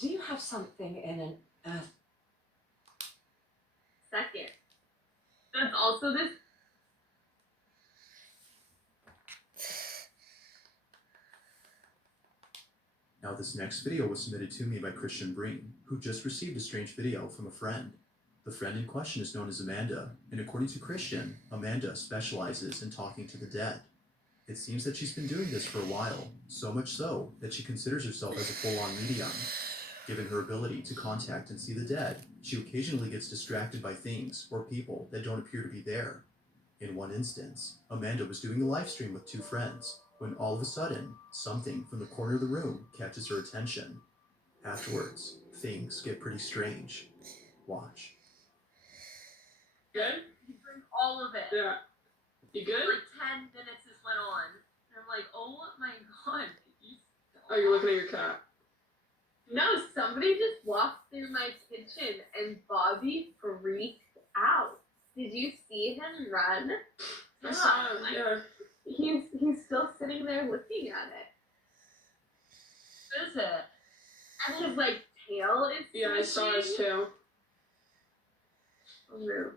Do you have something in an second? That's also this. Now this next video was submitted to me by Christian Breen, who just received a strange video from a friend. The friend in question is known as Amanda, and according to Christian, Amanda specializes in talking to the dead. It seems that she's been doing this for a while, so much so that she considers herself as a full-on medium. Given her ability to contact and see the dead, she occasionally gets distracted by things or people that don't appear to be there. In one instance, Amanda was doing a live stream with two friends, when all of a sudden, something from the corner of the room catches her attention. Afterwards, things get pretty strange. Watch. Good? You drink all of it. Yeah. You good? Like 10 minutes this went on. And I'm like, oh my god. Oh, you're looking at your cat. No, somebody just walked through my kitchen and Bobby freaked out. Did you see him run? I saw him, yeah. He's still sitting there looking at it. What is it? And his like tail is Yeah, I saw his tail. Rude.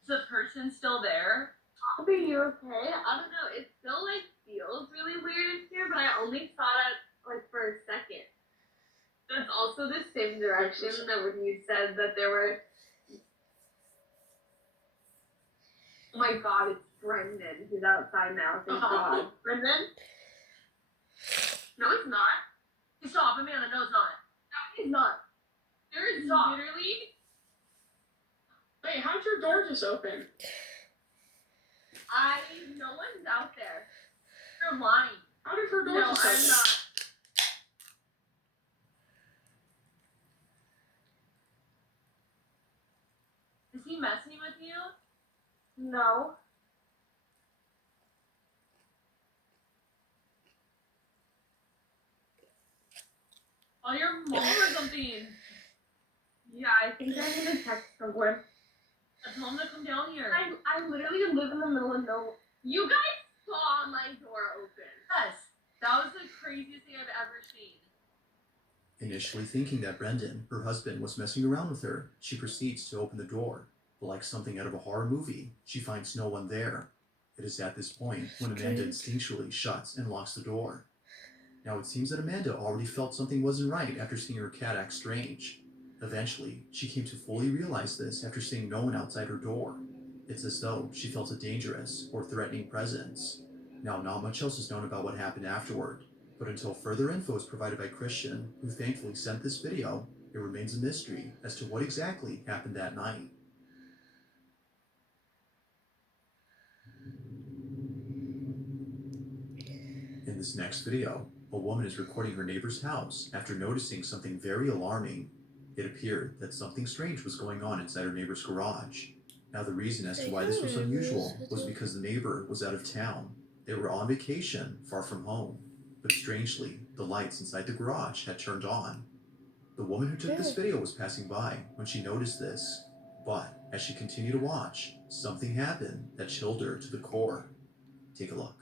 Is the person still there? Bobby, you okay? I don't know. It still like feels really weird in here, but I only saw it like for a second. That's also the same direction that when you said that there were. Oh my god, it's Brendan. He's outside now. Thank God. Brendan? No, it's not. Stop, Amanda. No, it's not. No, he's not. There is literally. Wait, how'd your door just open? No one's out there. You're lying. How did her door No, just open? I'm not. Is he messing with you? No. Oh, your mom or something. Yeah, I think I'm gonna text someone. I told him to come down here. I literally live in the middle of nowhere. You guys saw my door open. Yes. That was the craziest thing I've ever seen. Initially thinking that Brendan, her husband, was messing around with her, she proceeds to open the door. But like something out of a horror movie, she finds no one there. It is at this point when Amanda instinctually shuts and locks the door. Now it seems that Amanda already felt something wasn't right after seeing her cat act strange. Eventually, she came to fully realize this after seeing no one outside her door. It's as though she felt a dangerous or threatening presence. Now, not much else is known about what happened afterward, but until further info is provided by Christian, who thankfully sent this video, it remains a mystery as to what exactly happened that night. In this next video, a woman is recording her neighbor's house after noticing something very alarming. It appeared that something strange was going on inside her neighbor's garage. Now the reason as to why this was unusual was because the neighbor was out of town. They were on vacation, far from home. But strangely, the lights inside the garage had turned on. The woman who took this video was passing by when she noticed this. But as she continued to watch, something happened that chilled her to the core. Take a look.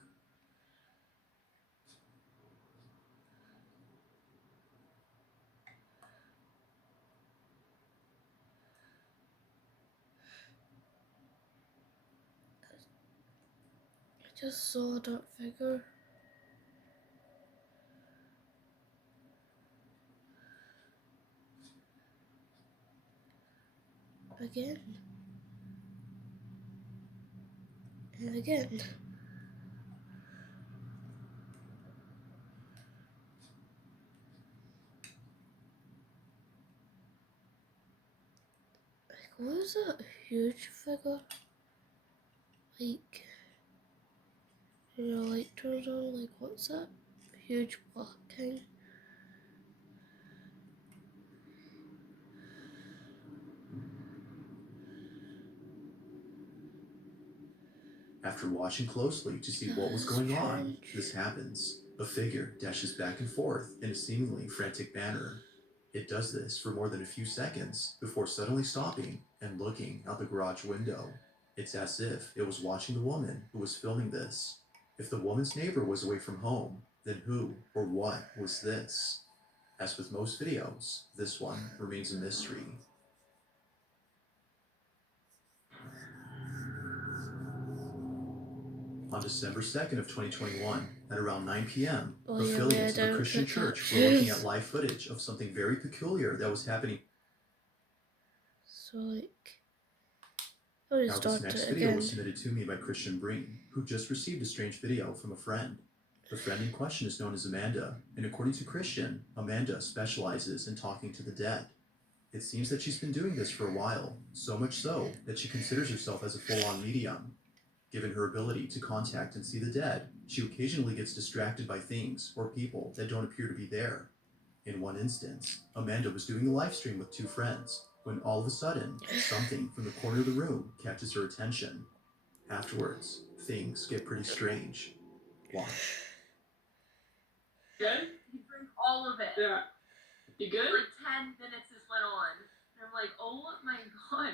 I just saw that figure. Again. And again. Like, was that a huge figure? like, you know, light turns on, like, what's that huge black thing? After watching closely to see what was going on, this happens. A figure dashes back and forth in a seemingly frantic manner. It does this for more than a few seconds before suddenly stopping and looking out the garage window. It's as if it was watching the woman who was filming this. If the woman's neighbor was away from home, then who or what was this? As with most videos, this one remains a mystery. On December 2nd of 2021, at around 9 p.m., Oh yeah, affiliates of a don't Christian pick church up were looking at shoes. live footage of something very peculiar that was happening. So like, I would Now, this start next it video was again. submitted to me by Christian Breen, who just received a strange video from a friend. The friend in question is known as Amanda, and according to Christian, Amanda specializes in talking to the dead. It seems that she's been doing this for a while, so much so that she considers herself as a full-on medium. Given her ability to contact and see the dead, she occasionally gets distracted by things or people that don't appear to be there. In one instance, Amanda was doing a live stream with two friends when all of a sudden, something from the corner of the room catches her attention. Afterwards, things get pretty strange. Watch. Good? You drink all of it. Yeah. You good? Like 10 minutes this went on. And I'm like, oh my god.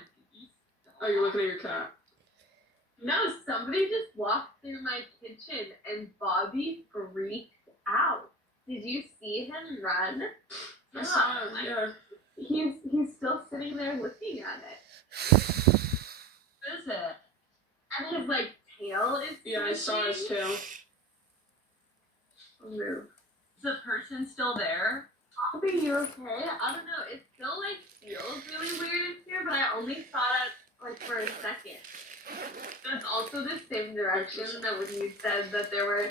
Oh, you're looking at your cat. No, somebody just walked through my kitchen and Bobby freaked out. Did you see him run? I saw him, yeah. He's still sitting there looking at it. What is it? And his like tail is Yeah, I saw his tail. Rude. Is the person still there? Bobby, you okay? I don't know. It still like feels really weird in here, but I only saw it like for a second. That's also the same direction that when you said that there were.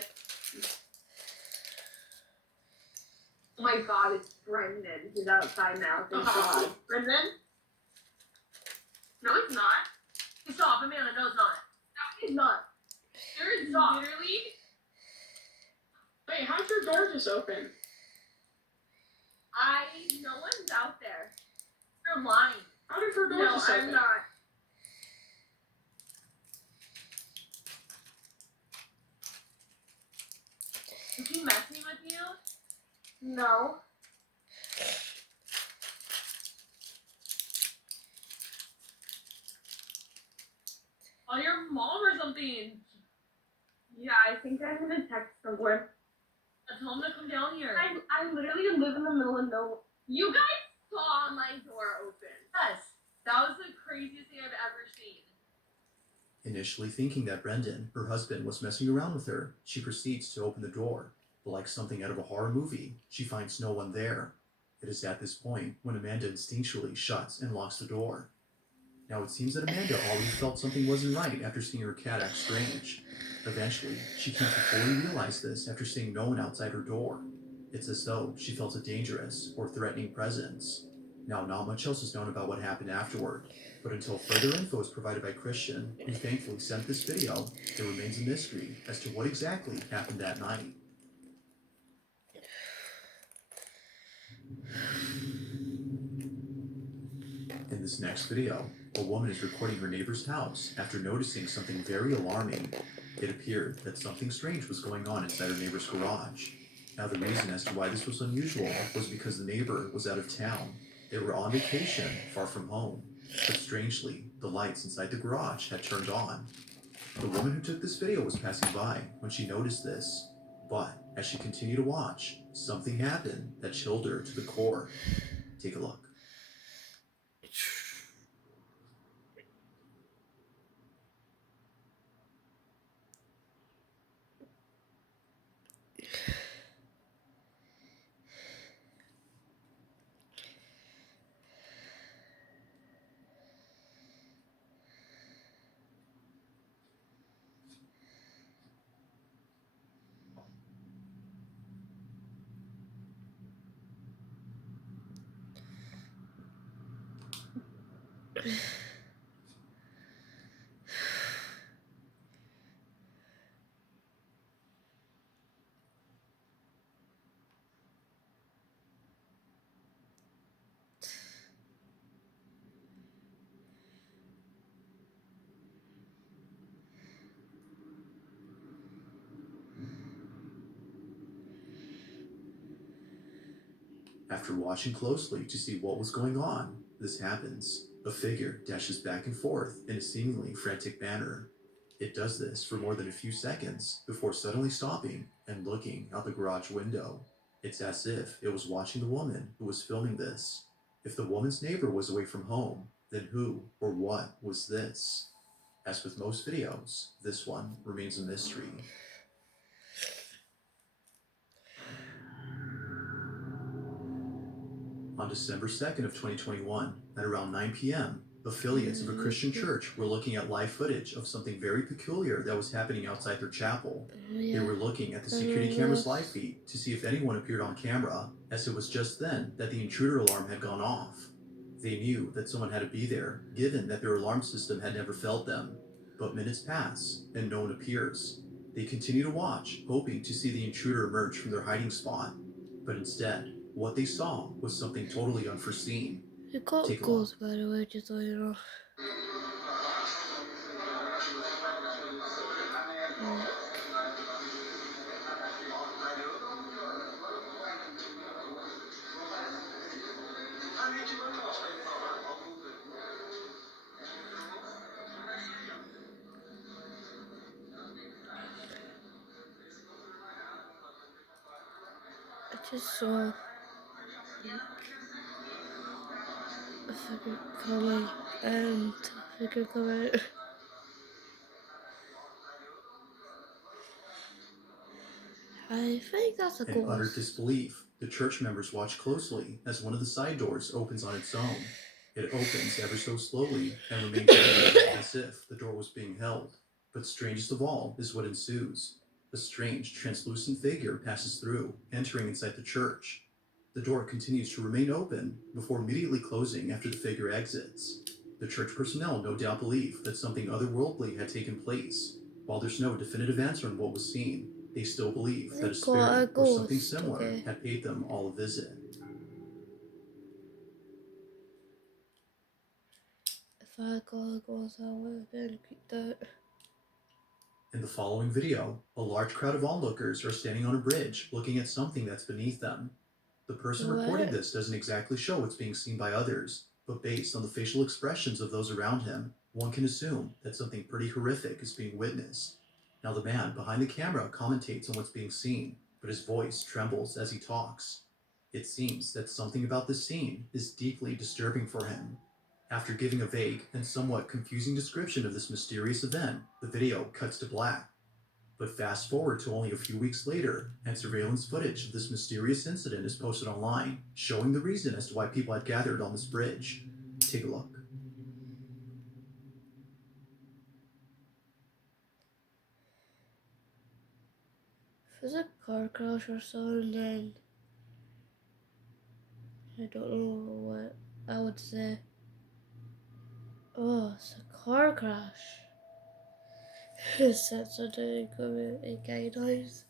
Oh my god, it's Brendan. He's outside now. Thank God. Brendan? No, he's not. Stop, Amanda. No, it's not. No, he's not. There's literally. Wait, how'd your door just open? No one's out there. You're lying. How did her door No, just open? I'm not. Is he messing with you? No. Call your mom or something. Yeah, I think I'm gonna text somewhere. Tell him to come down here. I literally live in the middle of nowhere. You guys saw my door open. Yes. That was the craziest thing I've ever seen. Initially thinking that Brendan, her husband, was messing around with her, she proceeds to open the door. But like something out of a horror movie, she finds no one there. It is at this point when Amanda instinctually shuts and locks the door. Now it seems that Amanda already felt something wasn't right after seeing her cat act strange. Eventually, she came to fully realize this after seeing no one outside her door. It's as though she felt a dangerous or threatening presence. Now, not much else is known about what happened afterward, but until further info is provided by Christian, who thankfully sent this video, there remains a mystery as to what exactly happened that night. In this next video, a woman is recording her neighbor's house after noticing something very alarming. It appeared that something strange was going on inside her neighbor's garage. Now, the reason as to why this was unusual was because the neighbor was out of town. They were on vacation, far from home. But strangely, the lights inside the garage had turned on. The woman who took this video was passing by when she noticed this. But as she continued to watch, something happened that chilled her to the core. Take a look. After watching closely to see what was going on, this happens. A figure dashes back and forth in a seemingly frantic manner. It does this for more than a few seconds before suddenly stopping and looking out the garage window. It's as if it was watching the woman who was filming this. If the woman's neighbor was away from home, then who or what was this? As with most videos, this one remains a mystery. On December 2nd of 2021, at around 9 p.m., affiliates of a Christian church were looking at live footage of something very peculiar that was happening outside their chapel. They were looking at the security camera's live feed to see if anyone appeared on camera, as it was just then that the intruder alarm had gone off. They knew that someone had to be there, given that their alarm system had never failed them. But minutes pass, and no one appears. They continue to watch, hoping to see the intruder emerge from their hiding spot. But instead, what they saw was something totally unforeseen. It got Take a goals, look. by the way, just so you know. I just saw a figure coming and a figure come out. I think that's a In utter ghost. disbelief, the church members watch closely as one of the side doors opens on its own. It opens ever so slowly and remains open as if the door was being held. But strangest of all is what ensues. A strange, translucent figure passes through, entering inside the church. The door continues to remain open before immediately closing after the figure exits. The church personnel no doubt believe that something otherworldly had taken place. While there's no definitive answer on what was seen, they still believe that a I got a spirit or something ghost, similar okay. had paid them all a visit. If I got a ghost, I would have been creeped out. In the following video, a large crowd of onlookers are standing on a bridge looking at something that's beneath them. The person recording this doesn't exactly show what's being seen by others, but based on the facial expressions of those around him, one can assume that something pretty horrific is being witnessed. Now the man behind the camera commentates on what's being seen, but his voice trembles as he talks. It seems that something about this scene is deeply disturbing for him. After giving a vague and somewhat confusing description of this mysterious event, the video cuts to black. But fast forward to only a few weeks later, and surveillance footage of this mysterious incident is posted online, showing the reason as to why people had gathered on this bridge. Take a look. If it's a car crash or something, then I don't know what I would say. Oh, it's a car crash. It's such a day community guidelines.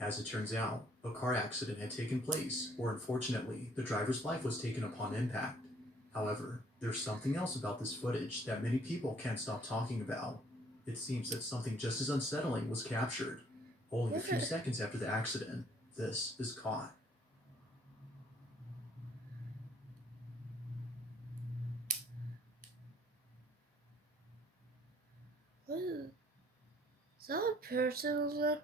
As it turns out, a car accident had taken place, or unfortunately, the driver's life was taken upon impact. However, there's something else about this footage that many people can't stop talking about. It seems that something just as unsettling was captured. Only a few seconds after the accident, this is caught. What is that a person on there?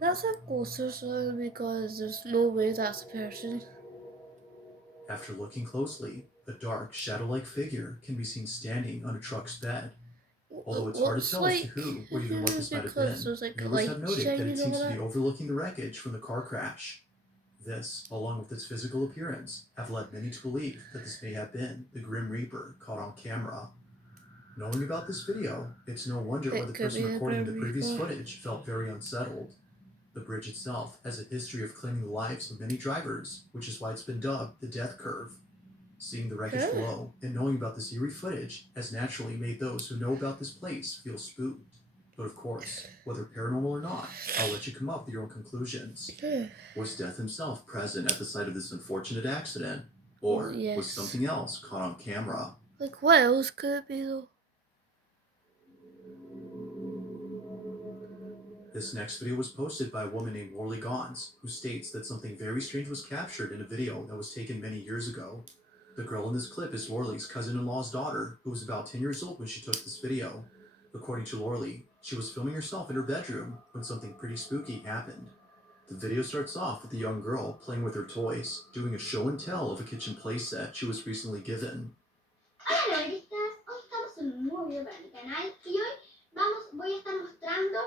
That's a ghost or something because there's no way that's a person. After looking closely, a dark, shadow-like figure can be seen standing on a truck's bed. Although it's hard to tell as to who or even what this might have because been, there's like viewers have lights noted that shining it seems on to be it. overlooking the wreckage from the car crash. This, along with its physical appearance, have led many to believe that this may have been the Grim Reaper caught on camera. Knowing about this video, it's no wonder why It the could person be the recording Grim the previous Reaper. footage felt very unsettled. The bridge itself has a history of claiming the lives of many drivers, which is why it's been dubbed the Death Curve. Seeing the wreckage Yeah. below and knowing about this eerie footage has naturally made those who know about this place feel spooked. But of course, whether paranormal or not, I'll let you come up with your own conclusions. Was Death himself present at the site of this unfortunate accident? Or was Yes. something else caught on camera? Like, what else could it be, though? This next video was posted by a woman named Lorley Gons, who states that something very strange was captured in a video that was taken many years ago. The girl in this clip is Lorley's cousin-in-law's daughter, who was about 10 years old when she took this video. According to Lorley, she was filming herself in her bedroom when something pretty spooky happened. The video starts off with the young girl playing with her toys, doing a show and tell of a kitchen playset she was recently given. Hola novelistas, hoy estamos en un nuevo video para mi canal y hoy voy a estar mostrando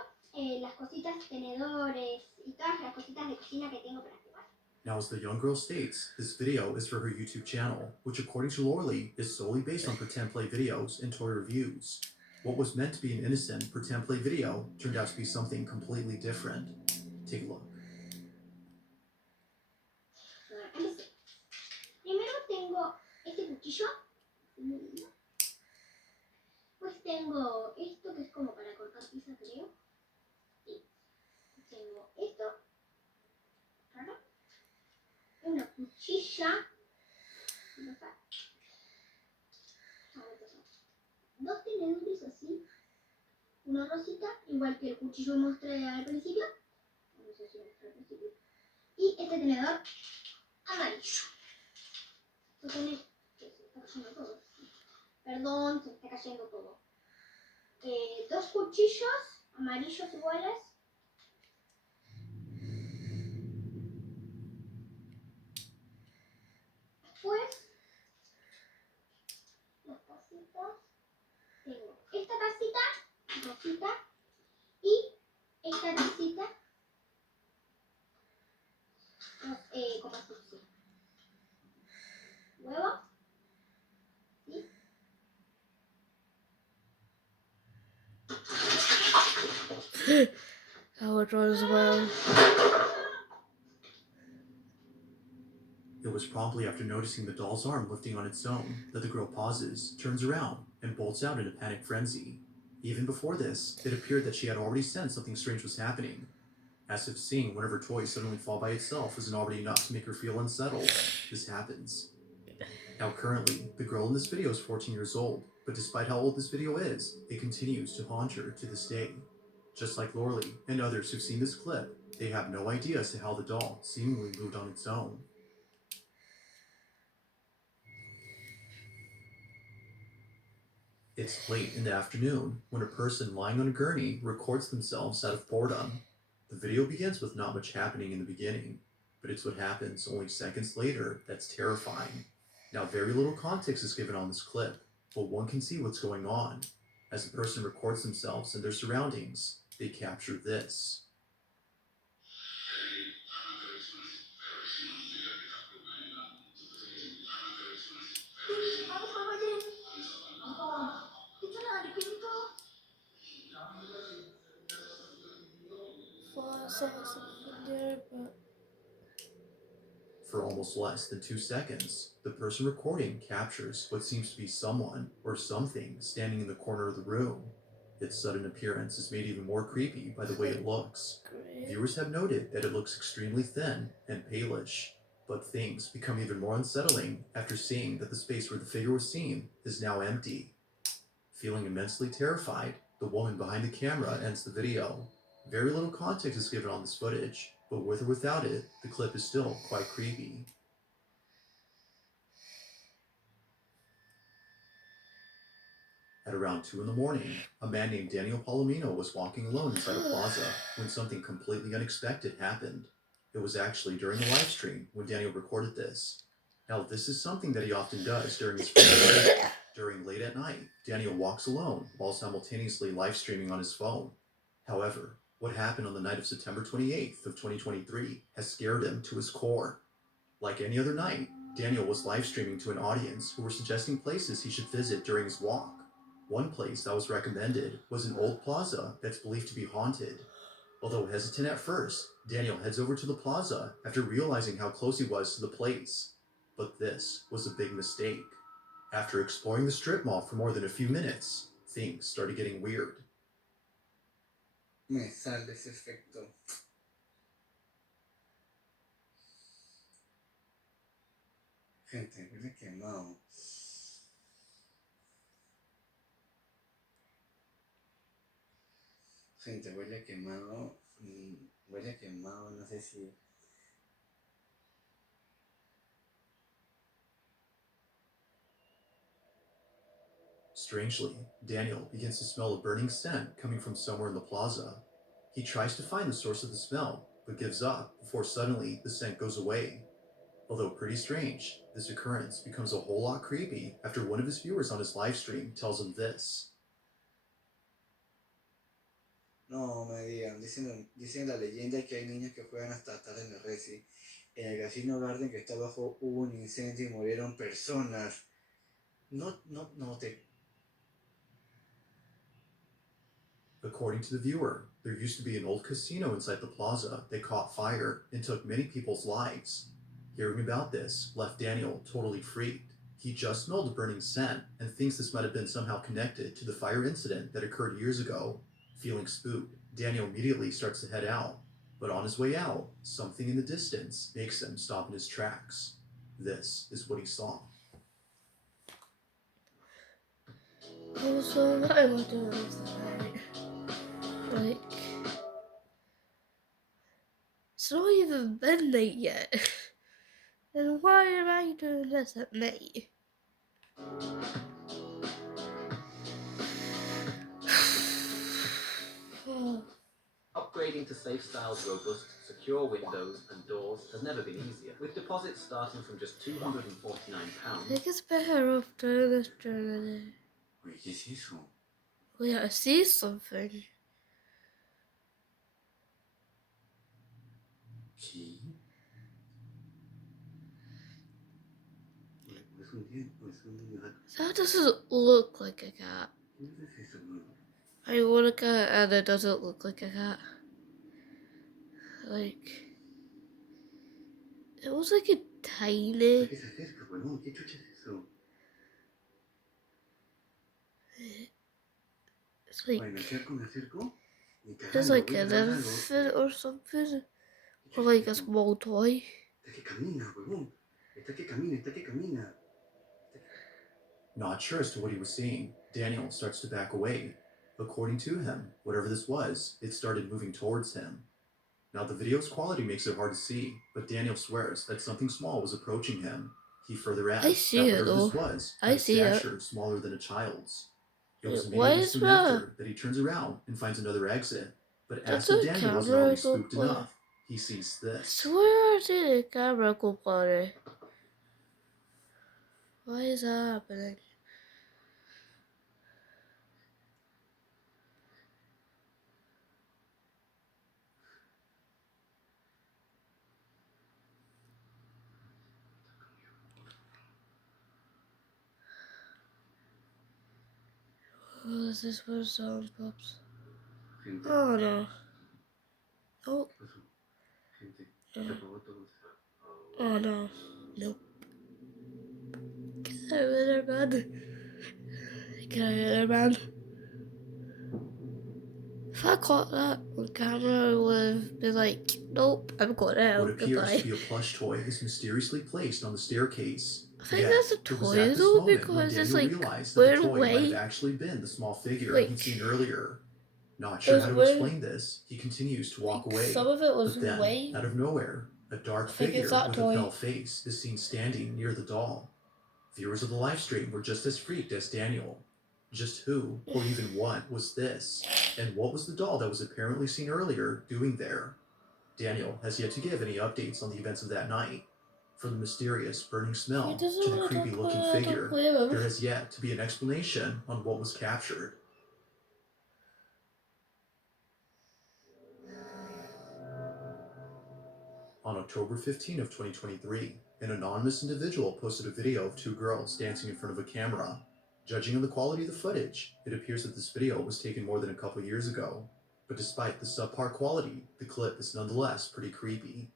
las cositas, tenedores y todas las cositas de cocina que tengo para jugar. Now, as the young girl states, this video is for her YouTube channel, which according to Lorley is solely based on pretend play videos and toy reviews. What was meant to be an innocent pretend play video turned out to be something completely different. Take a look. Bueno, empecé. Primero tengo este cuchillo. Pues tengo esto que es como para cortar pizza, creo. Y tengo esto. Raro. Una cuchilla. Dos tenedores así. Una rosita, igual que el cuchillo que mostré al principio. No sé si lo mostré al principio. Y este tenedor amarillo. Supone que se está cayendo todo. Perdón, se me está cayendo todo. Dos cuchillos amarillos iguales. Después, las tacitas. Tengo esta tacita, rosita, y esta tacita, como así. Huevo. ¿Sí? That would run as well. It was promptly after noticing the doll's arm lifting on its own that the girl pauses, turns around, and bolts out in a panic frenzy. Even before this, it appeared that she had already sensed something strange was happening. As if seeing one of her toys suddenly fall by itself wasn't already enough to make her feel unsettled, this happens. Now currently, the girl in this video is 14 years old, but despite how old this video is, it continues to haunt her to this day. Just like Lorley and others who've seen this clip, they have no idea as to how the doll seemingly moved on its own. It's late in the afternoon when a person lying on a gurney records themselves out of boredom. The video begins with not much happening in the beginning, but it's what happens only seconds later that's terrifying. Now, very little context is given on this clip, but one can see what's going on. As the person records themselves and their surroundings, they capture this. Thought I saw something there, but For almost less than 2 seconds, the person recording captures what seems to be someone or something standing in the corner of the room. Its sudden appearance is made even more creepy by the way it looks. great. Viewers have noted that it looks extremely thin and palish, but things become even more unsettling after seeing that the space where the figure was seen is now empty. Feeling immensely terrified, the woman behind the camera ends the video. Very little context is given on this footage, but with or without it, the clip is still quite creepy. At around 2 in the morning, a man named Daniel Palomino was walking alone inside a plaza when something completely unexpected happened. It was actually during a live stream when Daniel recorded this. Now, this is something that he often does during his free time. During late at night, Daniel walks alone while simultaneously live streaming on his phone. However, what happened on the night of September 28th of 2023 has scared him to his core. Like any other night, Daniel was live streaming to an audience who were suggesting places he should visit during his walk. One place that was recommended was an old plaza that's believed to be haunted. Although hesitant at first, Daniel heads over to the plaza after realizing how close he was to the place. But this was a big mistake. After exploring the strip mall for more than a few minutes, things started getting weird. Me sale ese efecto. Gente, huele quemado. Gente, huele a quemado. Huele a quemado, no sé si. Strangely, Daniel begins to smell a burning scent coming from somewhere in the plaza. He tries to find the source of the smell, but gives up before suddenly the scent goes away. Although pretty strange, this occurrence becomes a whole lot creepy after one of his viewers on his live stream tells him this. No, me digan. Dicen la leyenda que hay niños que juegan hasta tarde en el Resi. En el Casino Garden que está abajo hubo un incendio y murieron personas. No te. According to the viewer, there used to be an old casino inside the plaza that caught fire and took many people's lives. Hearing about this left Daniel totally freaked. He just smelled a burning scent and thinks this might have been somehow connected to the fire incident that occurred years ago. Feeling spooked, Daniel immediately starts to head out. But on his way out, something in the distance makes him stop in his tracks. This is what he saw. Also, what am I doing tonight? Like, it's not even midnight yet. And why am I doing this at night? Upgrading to SafeStyle's robust, secure windows and doors has never been easier. With deposits starting from just £249. I think it's better off doing this during the day. Oye, ¿qué es eso? Wait, I see something. ¿Qué? Es un gato. That doesn't look like a cat. ¿Qué es eso, bro? I want a cat and it doesn't look like a cat. Like, it was like a tiny. ¿Qué se acerca, huevón? ¿Qué chucha es eso? It's like, Oye, me acerco. Ni it's cagando, like voy a an agarrar algo. infant or something. ¿Qué Or chucha like es a eso? small toy. Está que camina, huevón. Está que camina. Not sure as to what he was seeing, Daniel starts to back away. According to him, whatever this was, it started moving towards him. Now, the video's quality makes it hard to see, but Daniel swears that something small was approaching him. He further adds I see that it, whatever though. this was I had a see it. stature smaller than a child's. It was Wait, why immediately is soon that? after that he turns around and finds another exit. But as That's if a Daniel wasn't camera already go spooked play. enough, he sees I this. swear I did a camera go play. Why is that happening? Oh, is this where sound pops? Gente, Oh no. Oh, ¿qué pasó? Gente, se no. apagó todo. Oh no. Nope. Get out of there, man. Get out of there, man. If I caught that on camera, I would have been like, nope, I'm going What out. appears to Goodbye. be a plush toy is mysteriously placed on the staircase. I think Yet, that's a it was toy at this though, moment when because it's Daniel like realized that the weird toy might have way. actually been the small figure Like, he'd seen earlier. Not it sure was how to weird. explain this, he continues to walk Like, away. some of it was But then, white. out of nowhere, a dark I think figure it's that with a toy. pale face is seen standing near the doll. Viewers of the live stream were just as freaked as Daniel. Just who, or even what, was this? And what was the doll that was apparently seen earlier doing there? Daniel has yet to give any updates on the events of that night. From the mysterious burning smell He doesn't to the want to creepy looking play, figure, play with there him. has yet to be an explanation on what was captured. On October 15 of 2023, an anonymous individual posted a video of two girls dancing in front of a camera. Judging on the quality of the footage, it appears that this video was taken more than a couple years ago. But despite the subpar quality, the clip is nonetheless pretty creepy.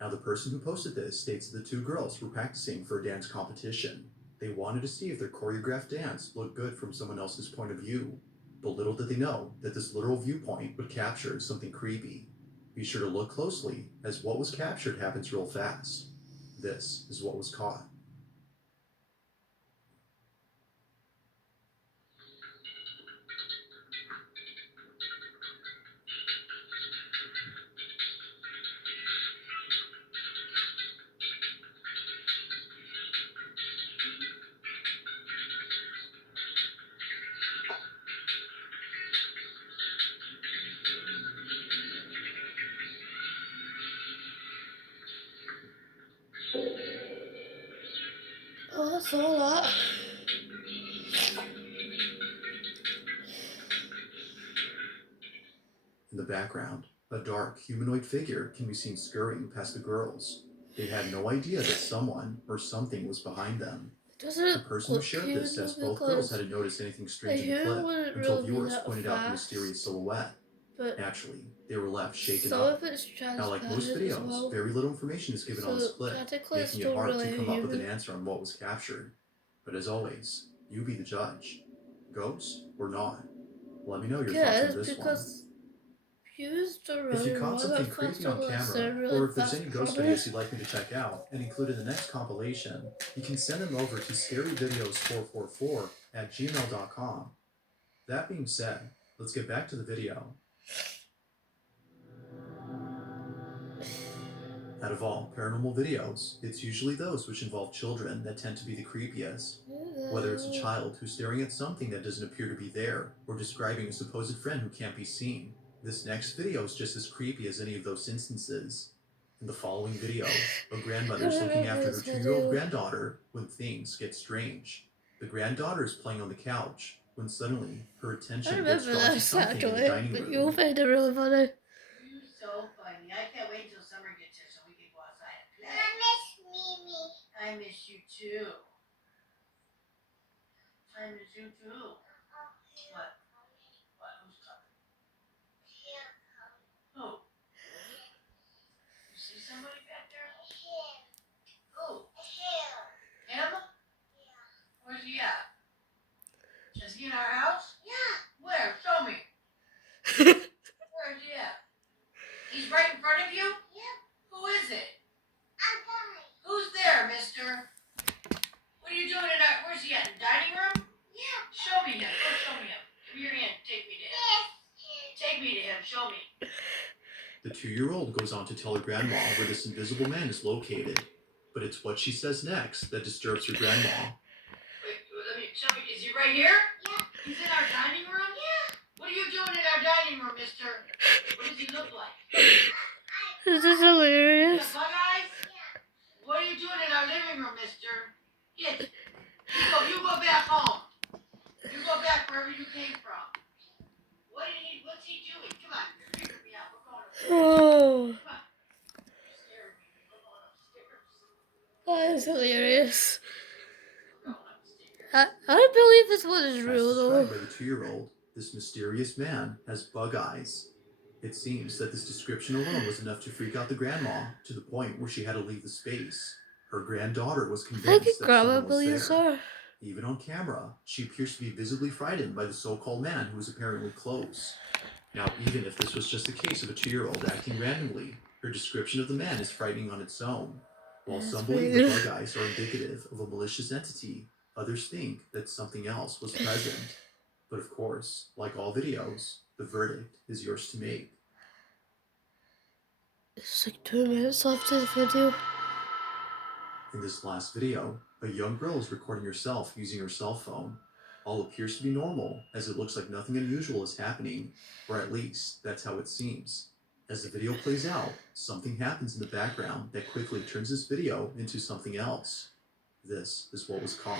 Now, the person who posted this states that the two girls were practicing for a dance competition. They wanted to see if their choreographed dance looked good from someone else's point of view. But little did they know that this literal viewpoint would capture something creepy. Be sure to look closely, as what was captured happens real fast. This is what was caught. saw that. In the background, a dark humanoid figure can be seen scurrying past the girls. They had no idea that someone or something was behind them. It doesn't The person who look shared human this says though, both girls because hadn't noticed anything a strange in the human clip wouldn't until really be viewers that pointed out the fast. mysterious silhouette. But Naturally, they were left shaken some up. of it's Now, like most transparent as videos, well. very little information is given on this So clip, technically it's making it still hard really to a come up with an human. answer on what was captured. But as always, you be the judge. Ghost or not? Let me know your thoughts Good, on this one. because humans don't If you really caught run something that fast creepy on unless camera, they're really or if there's fast any ghost runners. videos you'd like me to check out and include in the next compilation, you can send them over to scaryvideos444@gmail.com. That being said, let's get back to the video. Out of all paranormal videos, it's usually those which involve children that tend to be the creepiest. Whether it's a child who's staring at something that doesn't appear to be there, or describing a supposed friend who can't be seen, this next video is just as creepy as any of those instances. In the following video, a grandmother is looking after her 2-year-old granddaughter when things get strange. The granddaughter is playing on the couch when suddenly her I attention gets remember drawn to this something in the actually, dining but room. you'll find it really funny. You're so funny. I can't wait until summer gets here so we can go outside and play. I miss Mimi. I miss you too. I miss you too. What? What? Who's coming? Who? You see somebody back there? Who? Him? Where's he at? Is he in our house? Yeah. Where? Show me. Where's he at? He's right in front of you? Yeah. Who is it? A guy. Who's there, mister? What are you doing in our... Where's he at? In the dining room? Yeah. Show me him. Go show me him. Give me your hand. Take me to him. Take me to him. Show me. The 2-year-old goes on to tell her grandma where this invisible man is located, but it's what she says next that disturbs her grandma. Wait, let me... Show me. Is he right here? Yeah. He's in our dining room? Yeah. What are you doing in our dining room, mister? What does he look like? This is You hilarious. got bug eyes? What are you doing in our living room, mister? Get... You go back home. You go back wherever you came from. What's he doing? Come on, you're creeping me out. We're going upstairs. Oh, Come on. You're scaring me. We're going upstairs. that is hilarious. We're going upstairs. I don't believe this one is As real described though. by the 2-year-old, this mysterious man has bug eyes. It seems that this description alone was enough to freak out the grandma to the point where she had to leave the space. Her granddaughter was I could convinced that grab a someone was there. Bizzare. Even on camera, she appears to be visibly frightened by the so-called man who is apparently close. Now, even if this was just a case of a 2-year-old acting randomly, her description of the man is frightening on its own. While That's some believe the weird. bug eyes are indicative of a malicious entity, others think that something else was present. But of course, like all videos, the verdict is yours to make. It's like 2 minutes left of the video. In this last video, a young girl is recording herself using her cell phone. All appears to be normal, as it looks like nothing unusual is happening, or at least that's how it seems. As the video plays out, something happens in the background that quickly turns this video into something else. This is what was caught.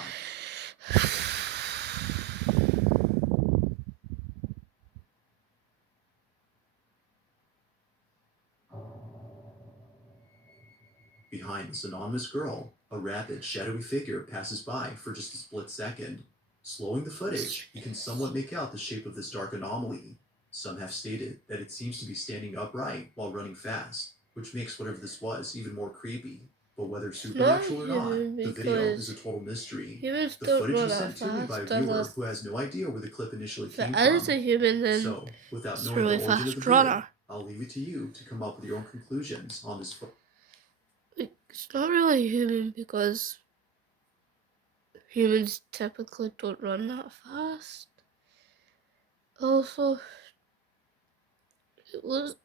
Behind this anonymous girl, a rapid, shadowy figure passes by for just a split second. Slowing the footage, you can somewhat make out the shape of this dark anomaly. Some have stated that it seems to be standing upright while running fast, which makes whatever this was even more creepy. But whether supernatural or not, human, the video is a because total mystery. humans The don't footage run was that sent to me by a fast viewer unless who has no idea where the clip initially if came it is from. a human, then So, without it's knowing really the origin of the fast video, runner. I'll leave it to you to come up with your own conclusions on this. It's not really human because humans typically don't run that fast. Also, it was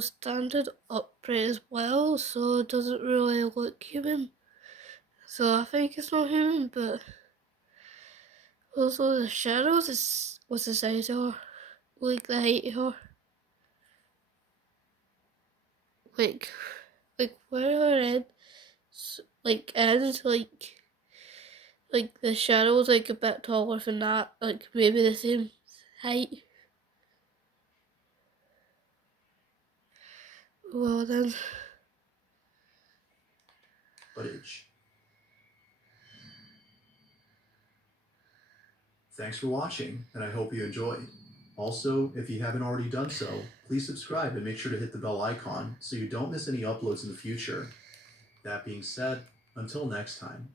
standing upright as well, so it doesn't really look human. So I think it's not human, but also the shadows is what's the size of her, like the height of her, like where her head, like ends, like the shadow's like a bit taller than that, like maybe the same height. Well then. Footage. Thanks for watching, and I hope you enjoyed. Also, if you haven't already done so, please subscribe and make sure to hit the bell icon so you don't miss any uploads in the future. That being said, until next time.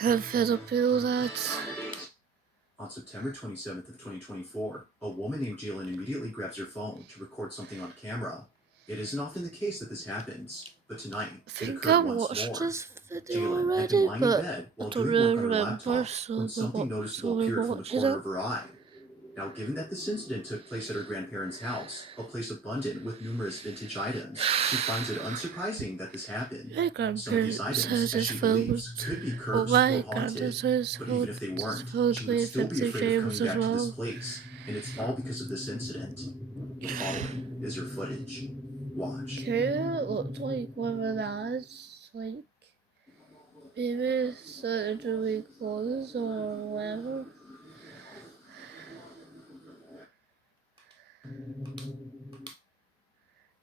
Have Filipino ads. On September 27th of 2024, a woman named Jalen immediately grabs her phone to record something on camera. It isn't often the case that this happens, but tonight I it think occurred I once watched more. this video Jalen had been already, lying in but bed I while don't doing really work on her remember, laptop when something noticeable we're appeared from the watching corner it. of her eye. Now, given that this incident took place at her grandparents' house, a place abundant with numerous vintage items, she finds it unsurprising that this happened. My Some of these grandparents' items, house as is she filled. believes, could be Well, cursed or my haunted. granddad's house But even if they weren't, filled she would with still be vintage afraid of coming items as back to this well. place, and it's all because of this incident. The following is her footage. Watch. It looked like one of those, like maybe surgery clothes or whatever.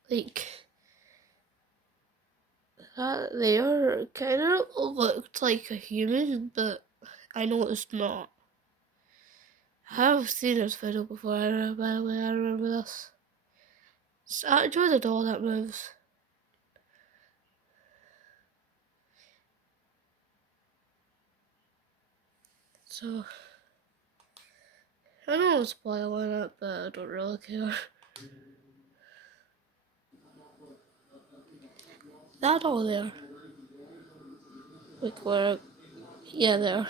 Like that there kind of looked like a human, but I know it's not. I have seen this video before, by the way, I remember this. It's actually the doll that moves. So, I know I'm spoiling it, but I don't really care. That doll there. Like where, yeah, there.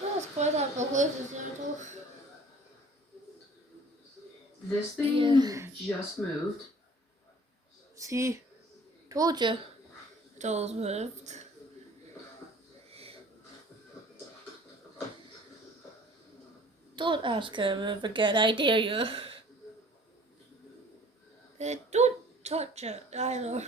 That's quite that balloon is there though. This thing just moved. See, told you. Dolls moved. Don't ask her to move again, I dare you. Don't touch it either.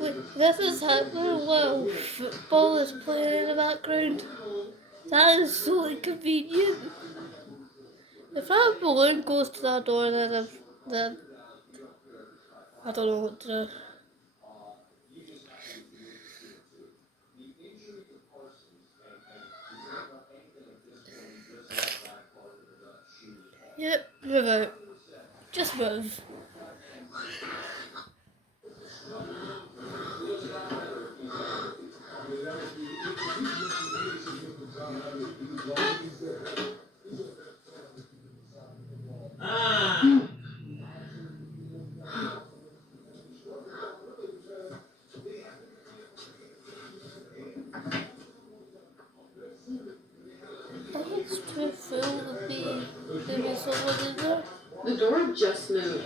Wait, this is happening while football is playing in the background. That is so inconvenient. If that balloon goes to that door, then I don't know what to do. Yep, move out. Just move. It's too full to be maybe someone in there. The door just moved.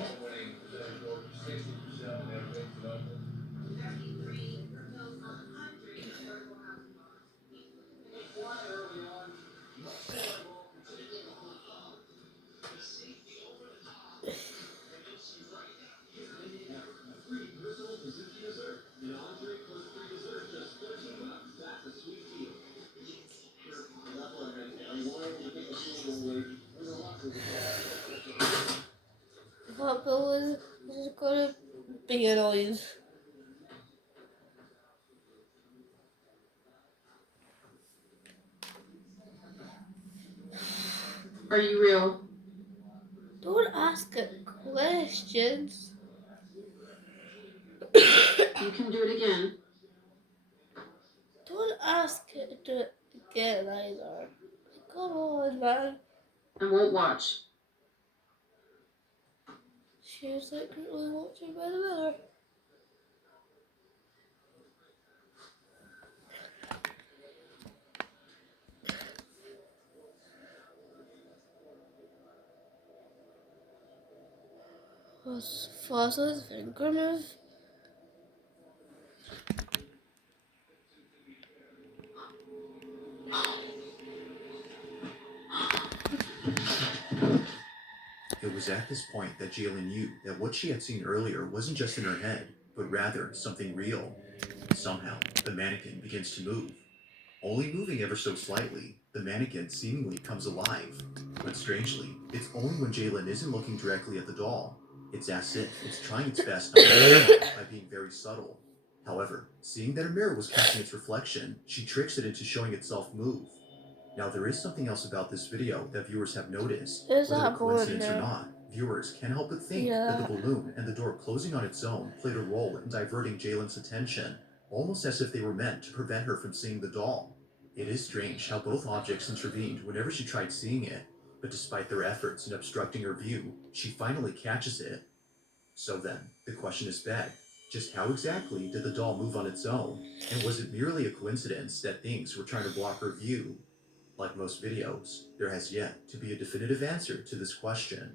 That balloon is gonna be annoying. Are you real? Don't ask it questions. You can do it again. Don't ask it to do it again either. Come on, man. I won't watch. She was secretly watching by the mirror. Was Foss's finger move? It was at this point that Jayla knew that what she had seen earlier wasn't just in her head, but rather something real. Somehow, the mannequin begins to move. Only moving ever so slightly, the mannequin seemingly comes alive. But strangely, it's only when Jalen isn't looking directly at the doll. It's as if it's trying its best not to show by being very subtle. However, seeing that a mirror was catching its reflection, she tricks it into showing itself move. Now, there is something else about this video that viewers have noticed. Is Whether a that board coincidence or now? not, viewers can't help but think that the balloon and the door closing on its own played a role in diverting Jalen's attention, almost as if they were meant to prevent her from seeing the doll. It is strange how both objects intervened whenever she tried seeing it, but despite their efforts in obstructing her view, she finally catches it. So then, the question is begged, just how exactly did the doll move on its own? And was it merely a coincidence that things were trying to block her view? Like most videos, there has yet to be a definitive answer to this question.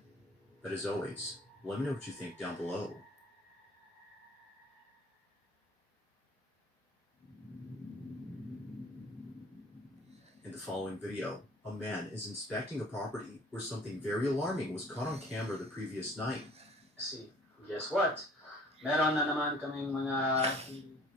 But as always, let me know what you think down below. In the following video, a man is inspecting a property where something very alarming was caught on camera the previous night. See, guess what? Meron na naman kaming mga...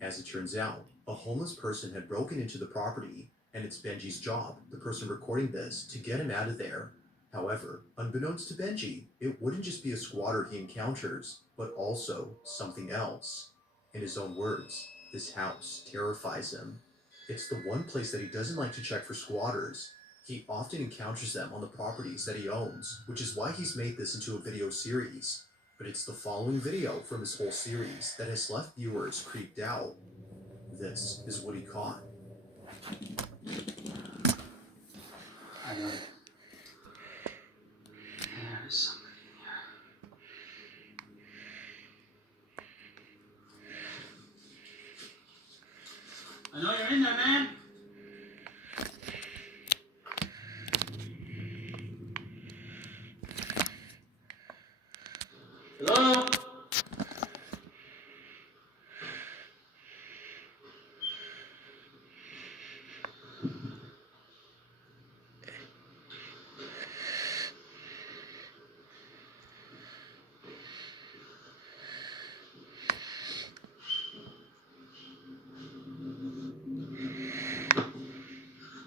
As it turns out, a homeless person had broken into the property, and it's Benji's job, the person recording this, to get him out of there. However, unbeknownst to Benji, it wouldn't just be a squatter he encounters, but also something else. In his own words, this house terrifies him. It's the one place that he doesn't like to check for squatters. He often encounters them on the properties that he owns, which is why he's made this into a video series. But it's the following video from his whole series that has left viewers creeped out. This is what he caught. I know. There is somebody in here. I know you're in there, man. Hello?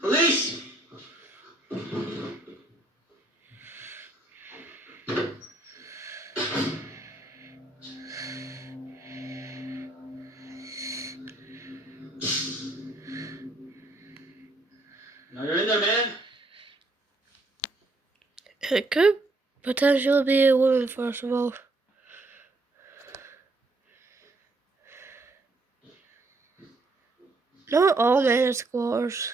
Police! No, you're in there, man. It could potentially be a woman, first of all. Not all men are squatters.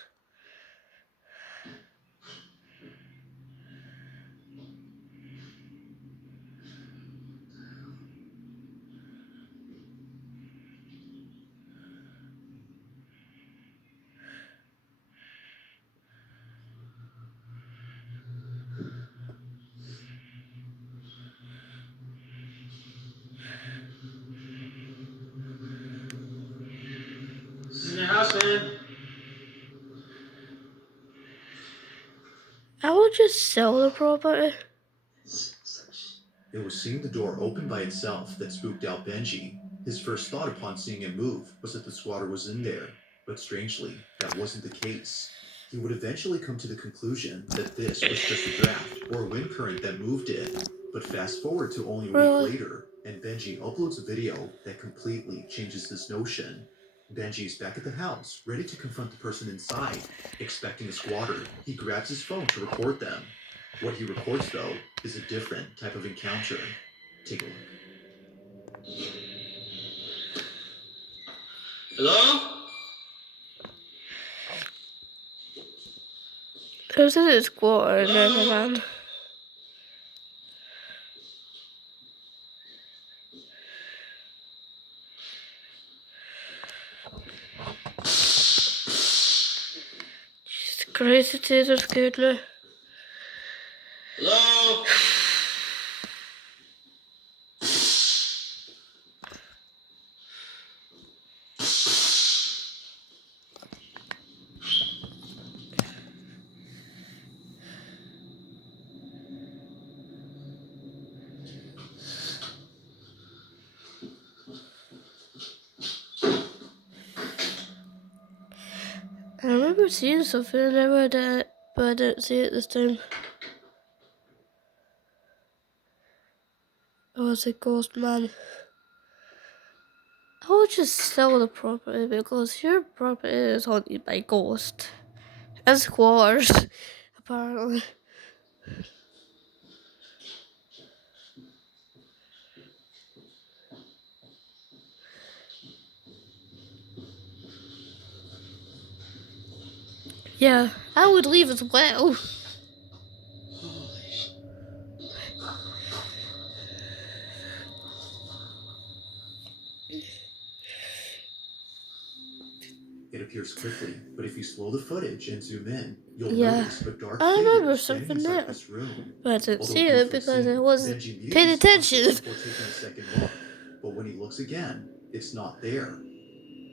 This is your house, man. I would just sell the property. It was seeing the door open by itself that spooked out Benji. His first thought upon seeing it move was that the squatter was in there, but strangely, that wasn't the case. He would eventually come to the conclusion that this was just a draft or a wind current that moved it. But fast forward to only a week later, and Benji uploads a video that completely changes this notion. Benji is back at the house, ready to confront the person inside. Expecting a squatter, he grabs his phone to record them. What he records, though, is a different type of encounter. Take a look. Hello? Who's in a squatter and then a man? Crazy Tater's good now. Hello? I remember seeing something and I read it, but I didn't see it this time. It was a ghost man. I would just sell the property because your property is haunted by ghosts and squatters, apparently. Yeah, I would leave as well. It appears quickly, but if you slow the footage and zoom in, you'll Yeah. notice a dark I figure remember standing something inside there, this room. but I didn't Although see it briefly because seen, I wasn't Benji immediately paying spots it attention. before taking a second look. But when he looks again, it's not there.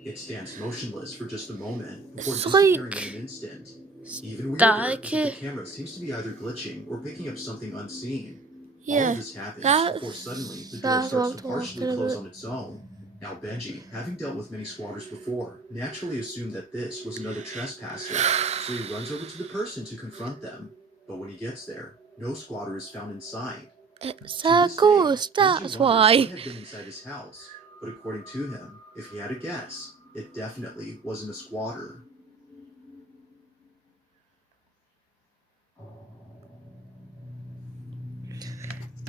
It stands motionless for just a moment before It's disappearing like in an instant. Even weirder is that the static. camera seems to be either glitching or picking up something unseen. All Yeah, of this happens before suddenly the door that's what starts I'm to partially talking close about. on its own. Now Benji, having dealt with many squatters before, naturally assumed that this was another trespasser, so he runs over to the person to confront them. But when he gets there, no squatter is found inside. It's To a this day, ghost, Benji that's wonders what why. had been inside his house, but according to him, if he had a guess, it definitely wasn't a squatter.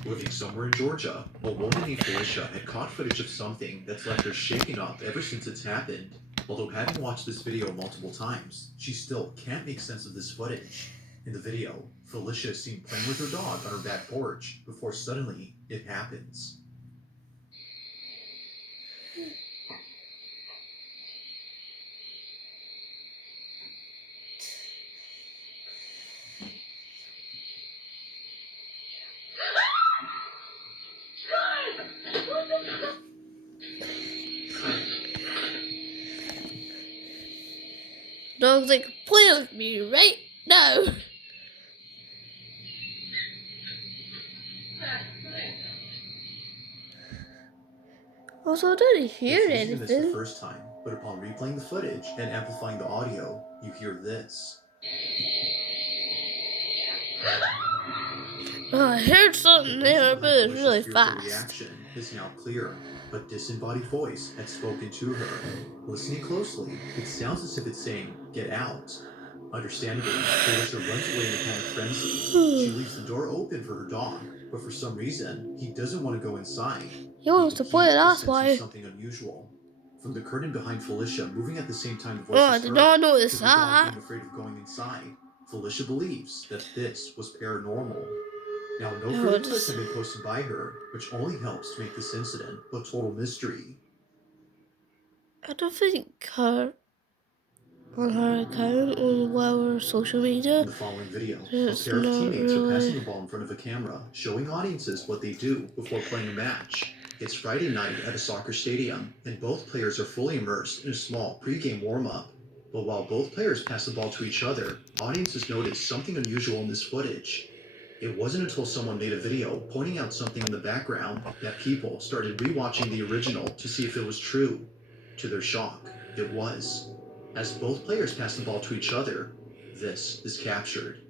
Living somewhere in Georgia, a woman named Felicia had caught footage of something that's left her shaken up ever since it's happened. Although having watched this video multiple times, she still can't make sense of this footage. In the video, Felicia is seen playing with her dog on her back porch before suddenly it happens. Dog's like, play with me right now. Also, I didn't hear It's easy to miss the anything. first time, but upon replaying the footage and amplifying the audio, you hear this. Oh, I heard The something reason there, but behind it was really Felicia's fearful fast. reaction is now clear. A disembodied voice had spoken to her. Listening closely, it sounds as if it's saying, "Get out." Understandably, Felicia runs away in a panic frenzy. She leaves the door open for her dog, but for some reason, he doesn't want to go inside. He wants Even to play, he is that's sensing why. something unusual. From the curtain behind Felicia moving at the same time the voice Oh, I is did heard, not to notice the dog that. being afraid of going inside, Felicia believes that this was paranormal. Now, no Oh, further clips have been posted by her, which only helps to make this incident a total mystery. I don't think her on her account on whatever social media. In the following video, a It's pair of not teammates are passing really. the ball in front of a camera, showing audiences what they do before playing a match. It's Friday night at a soccer stadium, and both players are fully immersed in a small pre-game warm-up. But while both players pass the ball to each other, audiences notice something unusual in this footage. It wasn't until someone made a video pointing out something in the background that people started rewatching the original to see if it was true. To their shock, it was. As both players pass the ball to each other, this is captured.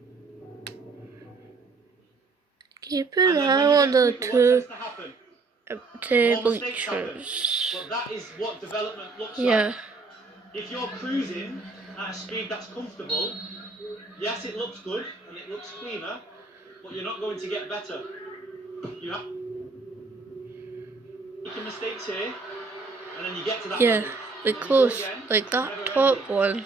Keep an eye on the two bleachers. But that is what development looks like. Yeah. If you're cruising at a speed that's comfortable, yes, it looks good and it looks cleaner, but you're not going to get better. You have making mistakes here, and then you get to that Yeah. level. Like And then you go close. again, Like it's that never top ending. one.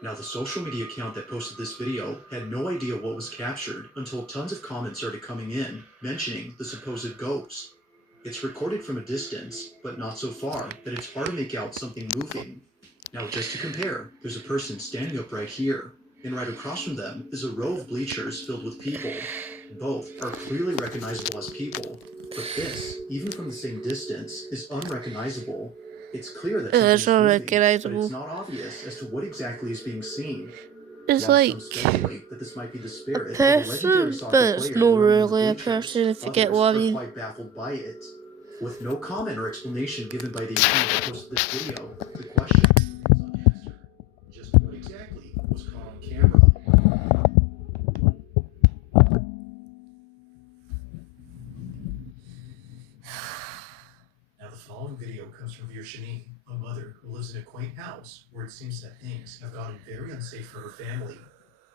Now, the social media account that posted this video had no idea what was captured until tons of comments started coming in mentioning the supposed ghost. It's recorded from a distance, but not so far that it's hard to make out something moving. Now, just to compare, there's a person standing up right here, and right across from them is a row of bleachers filled with people. Both are clearly recognizable as people, but this, even from the same distance, is unrecognizable. It's clear that something It's is not moving, but recognizable. it's not obvious as to what exactly is being seen. It's While like some speculate that this might be the a spirit of a legendary person, soccer but it's player not roaming the really a bleachers, person, if you get others what I are mean. quite baffled by it. With no comment or explanation given by the account that posted this video, the question remains unanswered. Just what exactly was caught on camera? Now, the following video comes from Virginie, a mother who lives in a quaint house where it seems that things have gotten very unsafe for her family.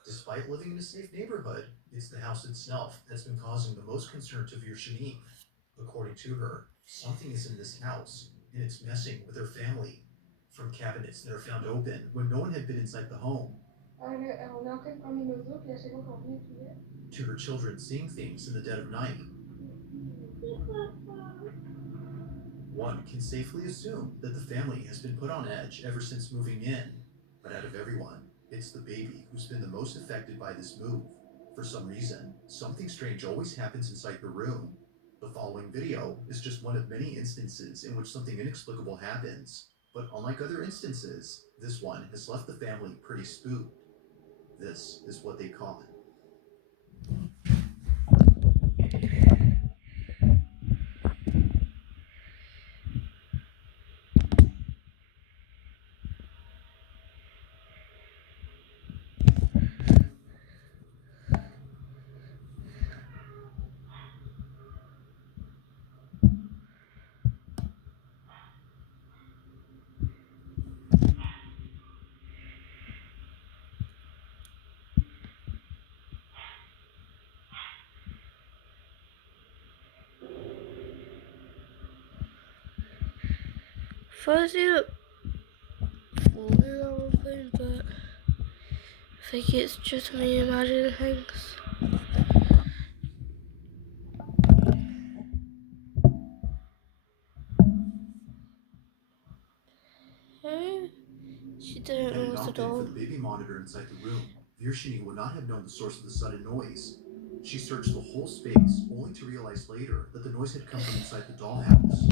Despite living in a safe neighborhood, it's the house itself that's been causing the most concern to Virginie. According to her, something is in this house, and it's messing with her family. From cabinets that are found open when no one had been inside the home, to her children seeing things in the dead of night, one can safely assume that the family has been put on edge ever since moving in. But out of everyone, it's the baby who's been the most affected by this move. For some reason, something strange always happens inside the room. The following video is just one of many instances in which something inexplicable happens. But unlike other instances, this one has left the family pretty spooked. This is what they caught. First, you know, floating on one thing, but I think it's just me imagining things. Hey, she didn't Had it notice not at been for all. the baby monitor inside the room, Virginie would not have known the source of the sudden noise. She searched the whole space, only to realize later that the noise had come from inside the dollhouse.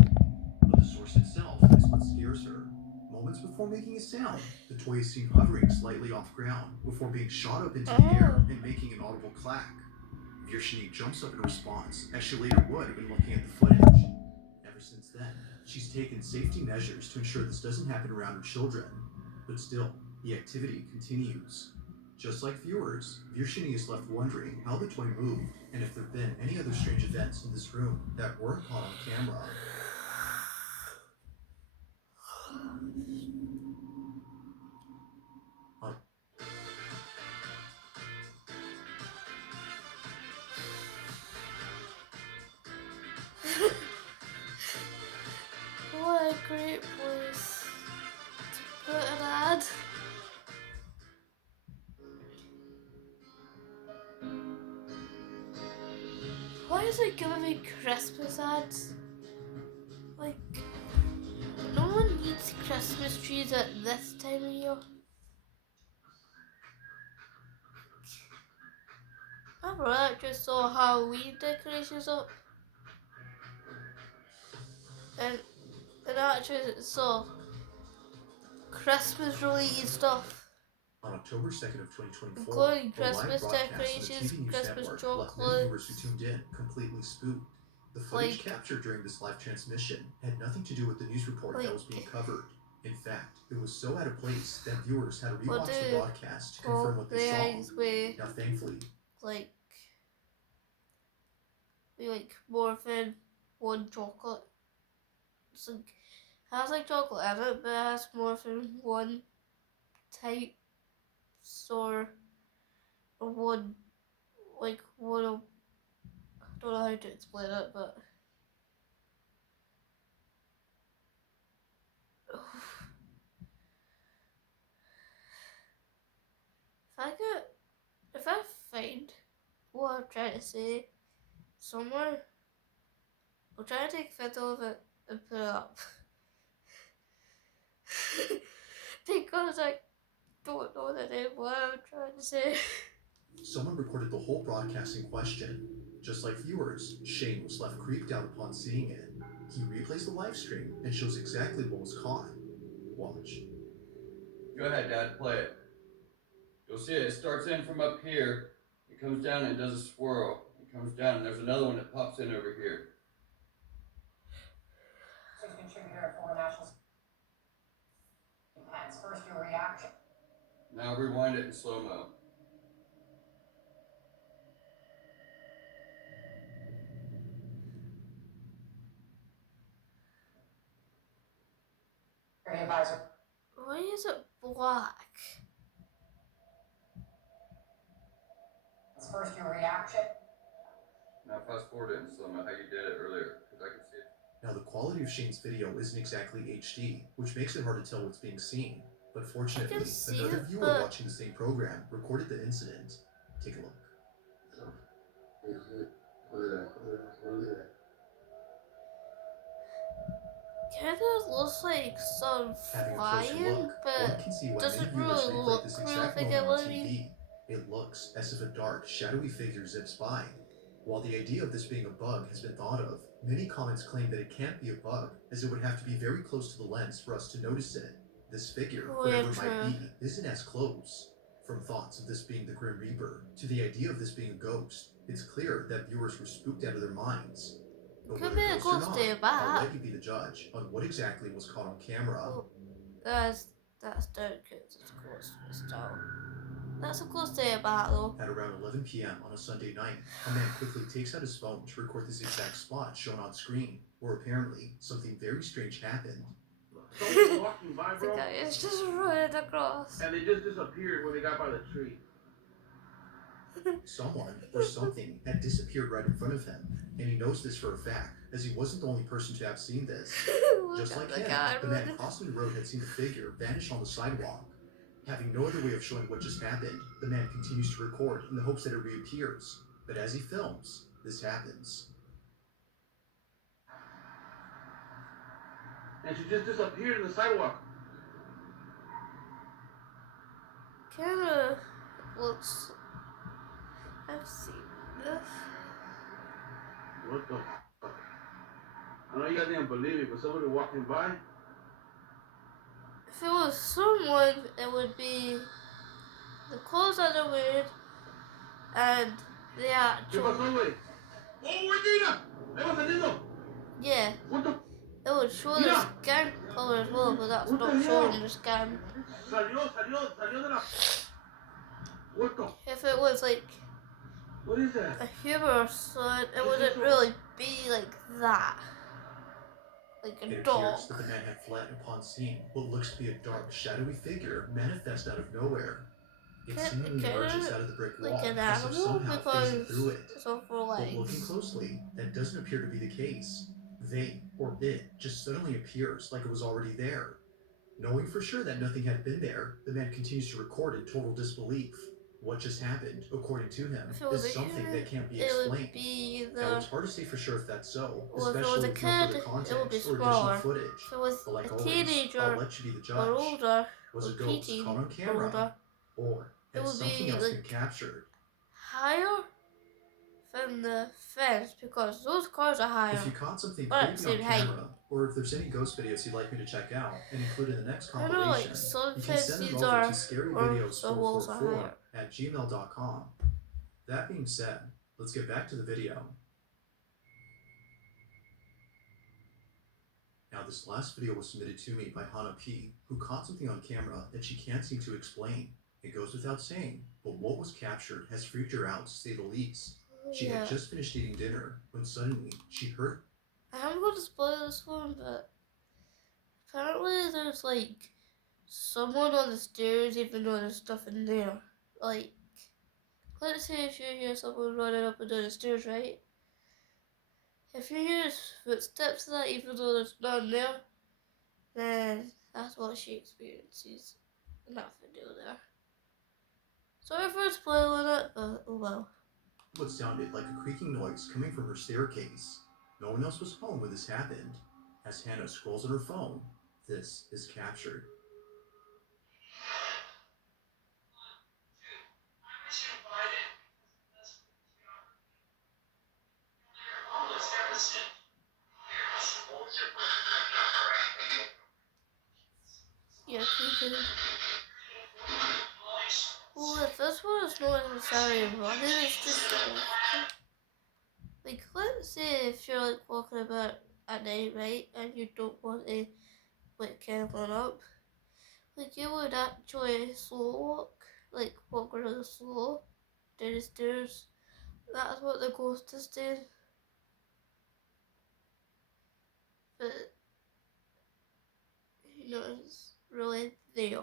But the source itself is what scares her. Moments before making a sound, the toy is seen hovering slightly off ground before being shot up into the air and making an audible clack. Virginie jumps up in response, as she later would when looking at the footage. Ever since then, she's taken safety measures to ensure this doesn't happen around her children. But still, the activity continues. Just like viewers, Virginie is left wondering how the toy moved and if there have been any other strange events in this room that weren't caught on camera. What a great place to put an ad. Why is it giving me Christmas ads? Like, no one needs Christmas trees at this time of year. My brother just saw Halloween decorations up, and actually saw Christmas related stuff, On October 2nd of 2024, including a live Christmas broadcast of the decorations, TV news Christmas network left many viewers who chocolates, tuned in completely spooked. The footage like, captured during this live transmission had nothing to do with the news report that was being covered. In fact, it was so out of place that viewers had to what rewatch the do broadcast to confirm what they the saw. eggs weigh? Now, thankfully, Like more than one chocolate. It's like has like chocolate in it, but it has more than one type or one one of, I don't know how to explain it, but if I find what I'm trying to say somewhere, I'll try to take a photo of it and put it up. because I don't know the name what I'm trying to say. Someone recorded the whole broadcast in question. Just like viewers, Shane was left creeped out upon seeing it. He replays the live stream and shows exactly what was caught. Watch. Go ahead, Dad, play it. You'll see it. It starts in from up here. It comes down and does a swirl. It comes down and there's another one that pops in over here. Contributor and former national Pence. First, your reaction. Now rewind it in slow-mo. Advisor. Why is it black? First, your reaction. Now fast forward it in slow-mo how you did it earlier, because I can see it. Now the quality of Shane's video isn't exactly HD, which makes it hard to tell what's being seen. But fortunately, another viewer watching the same program recorded the incident. Take a look. Kind of looks like some Having a flying, closer look, but one can see why doesn't many viewers really replayed look this real, exact if you moment get on what I mean. TV. It looks as if a dark, shadowy figure zips by. While the idea of this being a bug has been thought of, many comments claim that it can't be a bug, as it would have to be very close to the lens for us to notice it. This figure, whatever it might be, isn't as close. From thoughts of this being the Grim Reaper to the idea of this being a ghost, it's clear that viewers were spooked out of their minds. But Could whether be a ghost or ghost not, day I'll back. let you be the judge on what exactly was caught on camera. Oh, that's dark because it's a ghost style. That's a ghost day back though. At around 11 p.m. on a Sunday night, a man quickly takes out his phone to record this exact spot shown on screen, where apparently something very strange happened. Someone walking by, The bro, guy is just running across. and they just disappeared when they got by the tree. Someone or something had disappeared right in front of him, and he knows this for a fact, as he wasn't the only person to have seen this. Just like him, the man crossing the road had seen the figure vanish on the sidewalk. Having no other way of showing what just happened, the man continues to record in the hopes that it reappears. But as he films, this happens. And she just disappeared in the sidewalk. Kinda looks. I've seen this. What the fuck? I know you guys didn't believe it, but somebody walking by. If it was someone, it would be the clothes that they're wearing and the ¿Qué actual. pasó, güey? ¡Oh, güey, mira! ¡Ahí va saliendo! Yeah, What the? it would show the scan color as well, but that's not showing the scan. Salió de la. What the? If it was like What is that? a humorous son, it wouldn't really be like that. Like a It dog. appears that the man had fled upon seeing what looks to be a dark, shadowy figure manifest out of nowhere. It seemingly emerges out of the brick wall, like an as if animal, somehow phasing through it. it's all for But legs. looking closely, that doesn't appear to be the case. They, or it, just suddenly appears like it was already there. Knowing for sure that nothing had been there, the man continues to record in total disbelief. What just happened, according to him, is something that can't be explained. Now, it's hard to say for sure if that's so, especially with no further context or additional footage. If it was But like a always, teenager I'll let you be the judge. or older, Was or a ghost preteen caught on camera, older, or it has would something be else like been captured? higher than the fence because those cars are higher. If you caught something But creepy on same height. camera, or if there's any ghost videos you'd like me to check out and include in the next I know, like compilation, some you can send them fences over are, to or some walls are scaryvideos444 higher. at gmail.com. That being said, let's get back to the video. Now, this last video was submitted to me by Hannah P, who caught something on camera that she can't seem to explain. It goes without saying, but what was captured has freaked her out, to say the least. She had just finished eating dinner when suddenly she heard. I'm going to spoil this one, but apparently there's like someone on the stairs, even though there's stuff in there. Like, let's say if you hear someone running up and down the stairs, right? If you hear footsteps of that, even though there's none there, then that's what she experiences in that video there. Sorry for spoiling it, but oh well. What sounded like a creaking noise coming from her staircase. No one else was home when this happened. As Hannah scrolls on her phone, this is captured. soon. Well, if this one is not necessarily running, it's just walking. Like, let's say if you're like walking about at night, right, and you don't want to wake anyone up, like you would actually slow walk, like walk really slow down the stairs. That's what the ghost is doing. But you know, it's really there.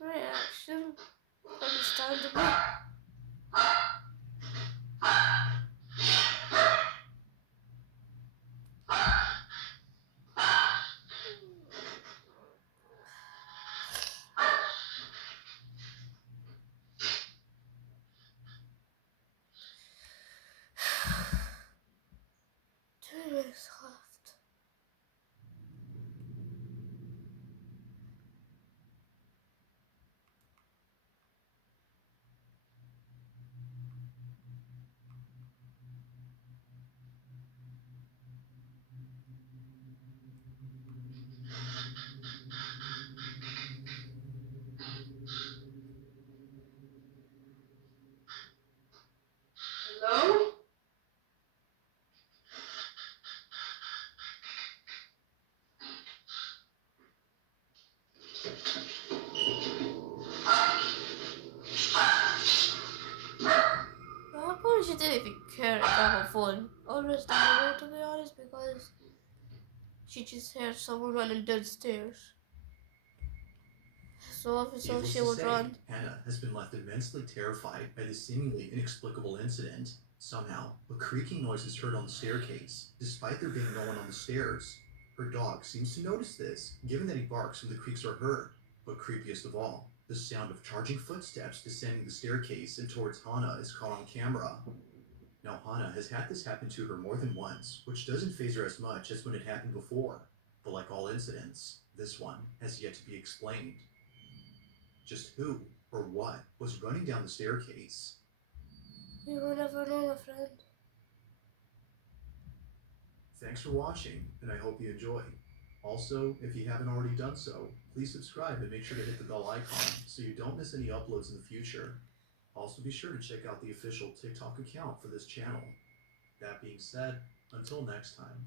Reaction, understandable. Two minutes left. Hello? Well, I probably she didn't even care to grab her phone. Understandable, to be honest, because she just heard someone running downstairs. So obviously Needless she to would say, run. Hannah has been left immensely terrified by this seemingly inexplicable incident. Somehow, a creaking noise is heard on the staircase, despite there being no one on the stairs. Her dog seems to notice this, given that he barks when the creaks are heard. But creepiest of all, the sound of charging footsteps descending the staircase and towards Hannah is caught on camera. Now, Hannah has had this happen to her more than once, which doesn't faze her as much as when it happened before. But like all incidents, this one has yet to be explained. Just who or what was running down the staircase? You will never know, my friend. Thanks for watching, and I hope you enjoyed. Also, if you haven't already done so, please subscribe and make sure to hit the bell icon so you don't miss any uploads in the future. Also, be sure to check out the official TikTok account for this channel. That being said, until next time.